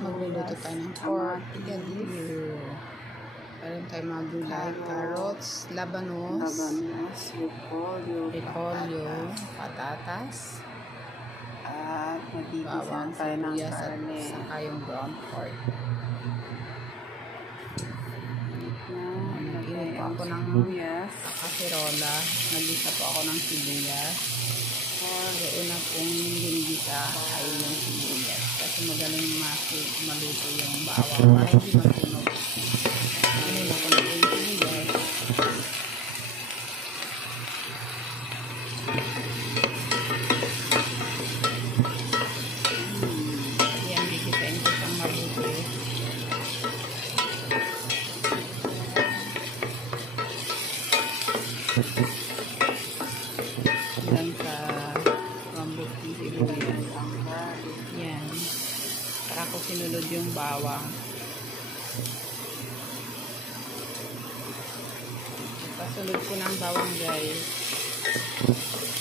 magluluto tayo ng pork picadillo. Meron tayong mga gulay, carrots, labanos, repolyo, patatas, at bawang, tayo ng sibuyas, at karne. saka yung ground pork. Nagino po ako ng kasirola. Nagisa po ako ng sibuyas. Yung una pong ginigisa ay yung sibuyas. Kasi magaling maluto yung bawang para hindi masunog. Inuna ko na yung sibuyas. Yan, gigisain ko siyang mabuti. Hanggang sa rambut ng sibuyas. Yan. Para ko sinunod yung bawang. Pasunod ko ng bawang, guys.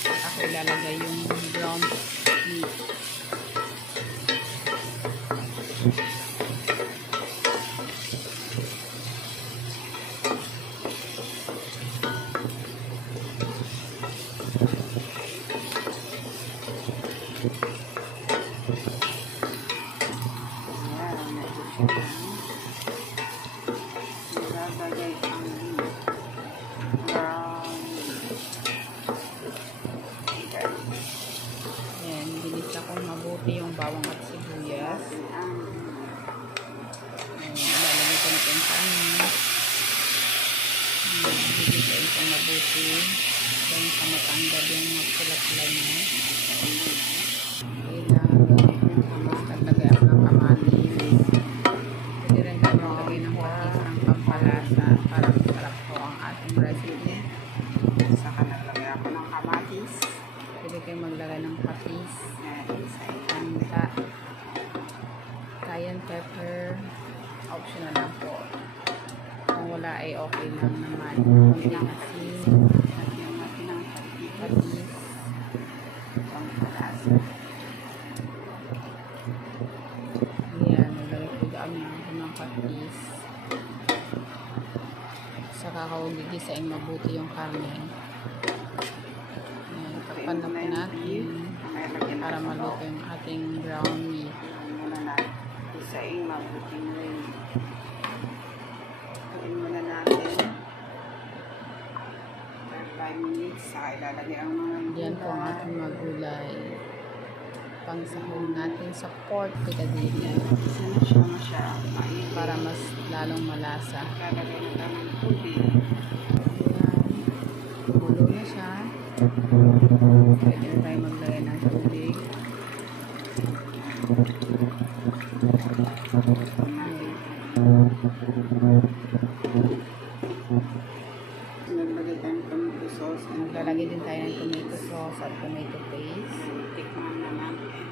Ako ilalagay yung ground meat. Ilalagay ang brown. Ayan, ginisa kong mabuti yung bawang at sibuyas. Ilalagay ko na po yung kanin. Gigisain kong mabuti. Dahil sa matanggal yung magsulat-sulat niya. Naglagay ako ng kamatis. Pwede rin tayo maglagay ng patis ng pampalasa para masarap po ang ating recipe. Saka naglagay ako ng kamatis. Pwede kayo maglagay ng patis, kanta, cayenne pepper, optional lang po. Kung wala ay okay lang naman. Kunting asin, Lagyan natin ng patis, pampalasa. yan, nalagay ko daan ng patis. Saka ako gigisain mabuti yung karne. Yan, takpan na po natin para maluto yung ating brown meat. Muna natin. Isaing mabuting rin. Tuin muna natin. 5 minutes. Saka ilalagay ang mga Yan po ang ating mga gulay. Pangsahog natin sa pork picadillo Isa na siya mainit. para mas lalong malasa. Lalagay na tayo ng tubig. Ayan. Kumulo na siya. Pwede na tayo maglagay ng tubig. Naglagay tayo ng tomato sauce. Maglalagay din tayo ng tomato sauce at tomato paste Tikman na natin.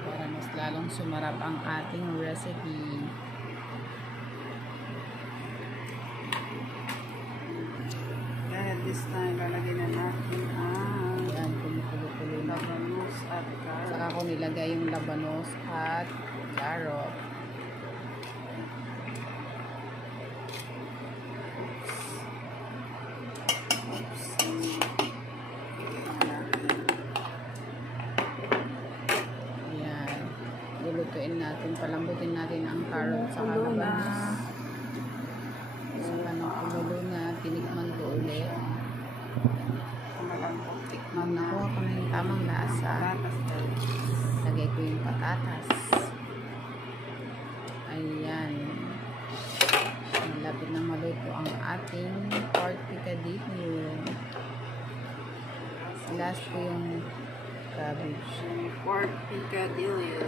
para mas lalong sumarap ang ating recipe. Dahil this time, lalagay na natin ang Ayan, kumukulo-kulo na. labanos at carrot. Saka ko nilagay yung labanos at carrot. Ayan. Lulutuin natin, palambutin natin ang carrot sa labanos. Saka nung kumulo na, tinikman ko ulit. Malambot. Tikman na. Nakuha ko na yung tamang lasa. Patatas tayo. Lagay ko yung patatas. Ayan. Malapit na maluto ang ating pork picadillo. Last ko yung cabbage. Pork picadillo.